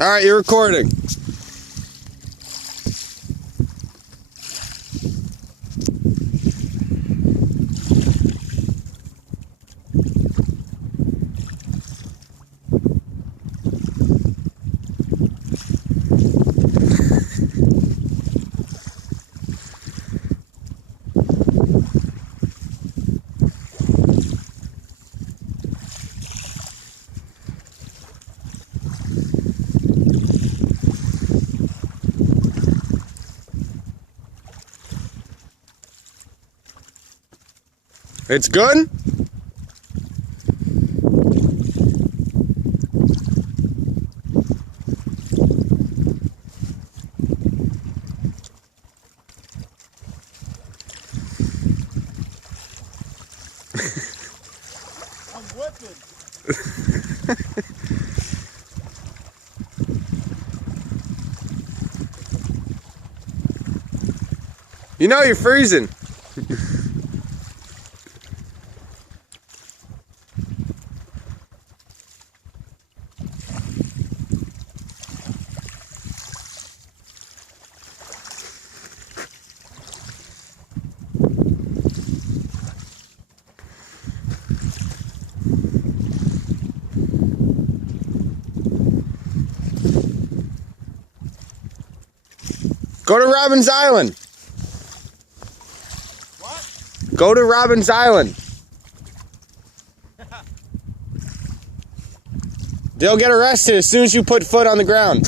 All right, you're recording. It's good? I'm whipping. You know you're freezing. Go to Robin's Island. What? Go to Robin's Island. They'll get arrested as soon as you put foot on the ground.